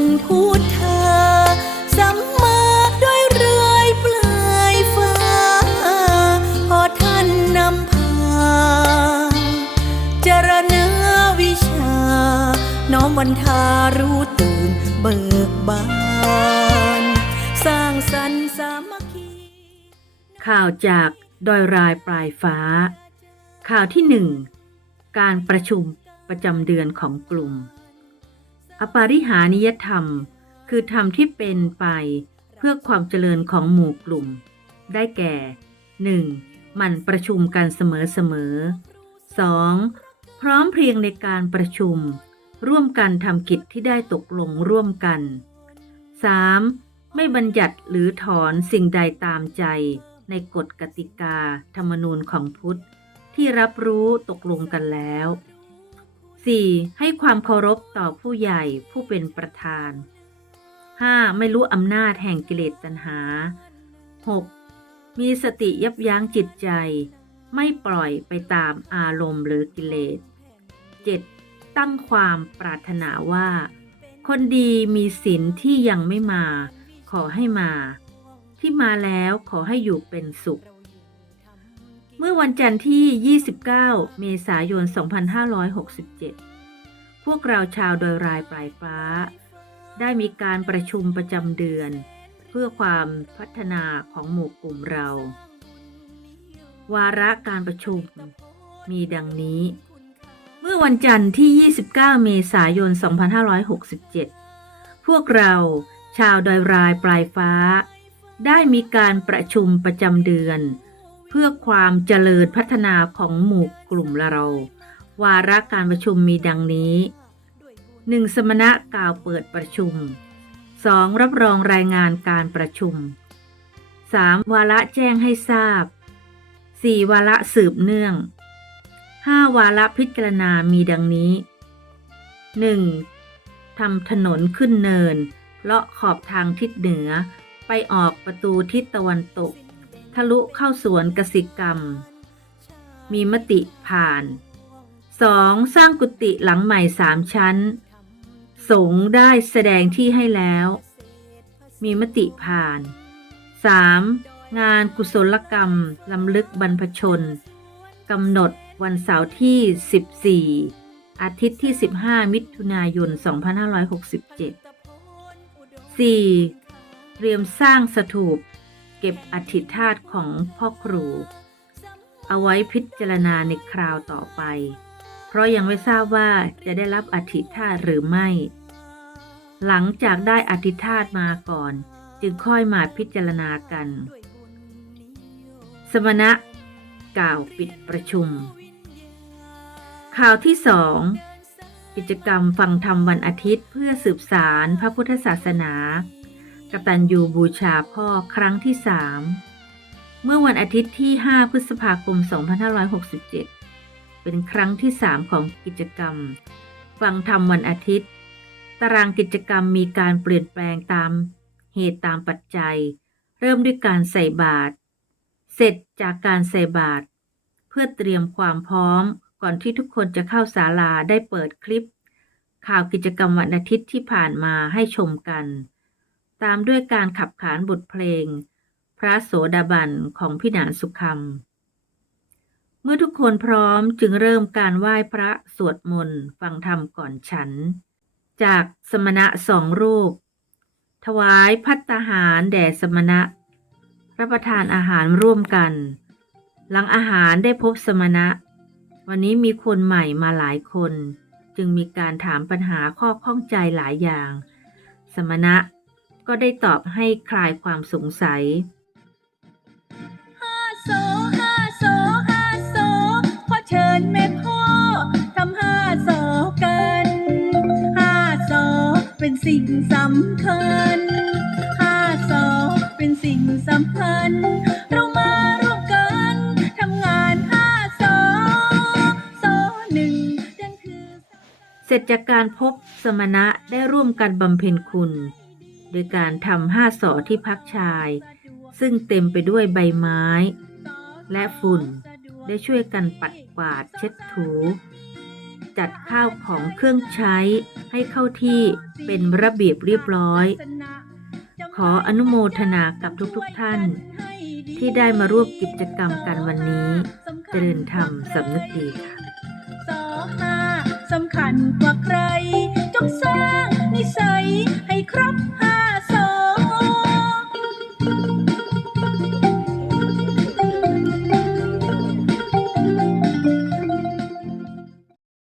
นพูดเธอสัมาด้วยเรื่อยเปลยฟ้า พอท่านนำพาจรณาวิชา น้อมวันทารู้ตื่นเบิกบาน สร้างสรรค์สามัคคี ข่าวจากดอยรายปลายฟ้า ข่าวที่หนึ่งการประชุมประจำเดือนของกลุ่ม อปาริหานิยธรรม คือธรรมที่เป็นไปเพื่อความเจริญของหมู่กลุ่ม ได้แก่ 1. มันประชุมกันเสมอๆ 2. พร้อมเพรียงในการประชุม ร่วมกันทำกิจที่ได้ตกลงร่วมกัน 3. ไม่บัญญัติหรือถอนสิ่งใดตามใจในกฎกติกาธรรมนูญของพุทธ ที่รับรู้ตกลงกันแล้ว 4. ให้ความเคารพต่อผู้ใหญ่ผู้เป็นประธาน 5. ไม่รู้อำนาจแห่งกิเลสตัณหา 6. มีสติยับยั้งจิตใจ ไม่ปล่อยไปตามอารมณ์หรือกิเลส 7. ตั้งความปรารถนาว่า คนดีมีศีลที่ยังไม่มา ขอให้มา ที่มาแล้วขอให้อยู่เป็นสุข มื่อวันจันทร์ที่ 29 เมษายน 2567 พวกเราชาวโดอยรายปลายฟ้า ได้มีการประชุมประจำเดือน เพื่อความพัฒนาของหมู่กลุ่มเรา วาระการประชุมมีดังนี้ เมื่อวันจันทร์ที่ 29 เมษายน 2567 พวกเราชาวดอยรายปลายฟ้า ได้มีการประชุมประจำเดือน พื่อความเจริญพัฒนาของหมู่กลุ่มเรา วาระการประชุมมีดังนี้ 1. สมณะกล่าวเปิดประชุม 2. รับรองรายงานการประชุม 3. วาระแจ้งให้ทราบ 4. วาระสืบเนื่อง 5. วาระพิจารณามีดังนี้ 1. ทำถนนขึ้นเนิน เลาะขอบทางทิศเหนือ ไปออกประตูทิศตะวันตก ทะลุเข้าสวนกสิกรรม มีมติผ่าน 2. สร้างกุฏิหลังใหม่สามชั้น สงฆ์ได้แสดงที่ให้แล้ว มีมติผ่าน 3. งานกุศลกรรมลำลึกบรรพชนกำหนดวันเสาร์ที่ 14 อาทิตย์ที่ 15 มิถุนายน 2567 4. เตรียมสร้างสถูป เก็บอธิธาตของพ่อครู เอาไว้พิจารณาในคราวต่อไป เพราะยังไม่ทราบว่าจะได้รับอธิธาตหรือไม่ หลังจากได้อธิธาตมาก่อน จึงค่อยมาพิจารณากัน สมณะกล่าวปิดประชุม ข่าวที่สองกิจกรรมฟังธรรมวันอาทิตย์เพื่อสืบสารพระพุทธศาสนา กตัญญูบูชาพ่อครั้งที่สามเมื่อวันอาทิตย์ที่ 5 พฤษภาคม 2567 เป็นครั้งที่ 3 ของกิจกรรม ฟังธรรมวันอาทิตย์ ตารางกิจกรรมมีการเปลี่ยนแปลงตามเหตุตามปัจจัย เริ่มด้วยการใส่บาตร เสร็จจากการใส่บาตร เพื่อเตรียมความพร้อมก่อนที่ทุกคนจะเข้าศาลาได้เปิดคลิป ข่าวกิจกรรมวันอาทิตย์ที่ผ่านมาให้ชมกัน ตามด้วยการขับขานบทเพลง พระโสดาบันของพี่หนานสุขคำเมื่อทุกคนพร้อมจึงเริ่มการไหว้พระสวดมนต์ฟังธรรมก่อนฉัน จากสมณะสองรูป ถวายพัตตาหารแด่สมณะ รับประทานอาหารร่วมกัน หลังอาหารได้พบสมณะ วันนี้มีคนใหม่มาหลายคน จึงมีการถามปัญหาข้อข้องใจหลายอย่าง สมณะ ก็ได้ตอบให้คลายความสงสัยห้าโซห้าโซห้าโซขอเชิญแม่พ่อทำห้าโซกันห้าโซเป็นสิ่งสำคัญห้าโซเป็นสิ่งสำคัญเรามาร่วมกันทำงานห้าโซโซหนึ่งนั่นคือ เสร็จจากการพบสมณะได้ร่วมกันบำเพ็ญคุณ โดยการทำห้าสอที่พักชาย ซึ่งเต็มไปด้วยใบไม้ และฝุ่นได้ช่วยกันปัดกวาดเช็ดถู จัดข้าวของเครื่องใช้ให้เข้าที่เป็นระเบียบเรียบร้อย ขออนุโมทนากับทุกๆทท่าน ที่ได้มาร่วมกิจกรรมกันวันนี้ เจริญธรรมสำนึกดีค่ะสอหาสำคัญกว่าใคร จงสร้างนิสัยให้ครบ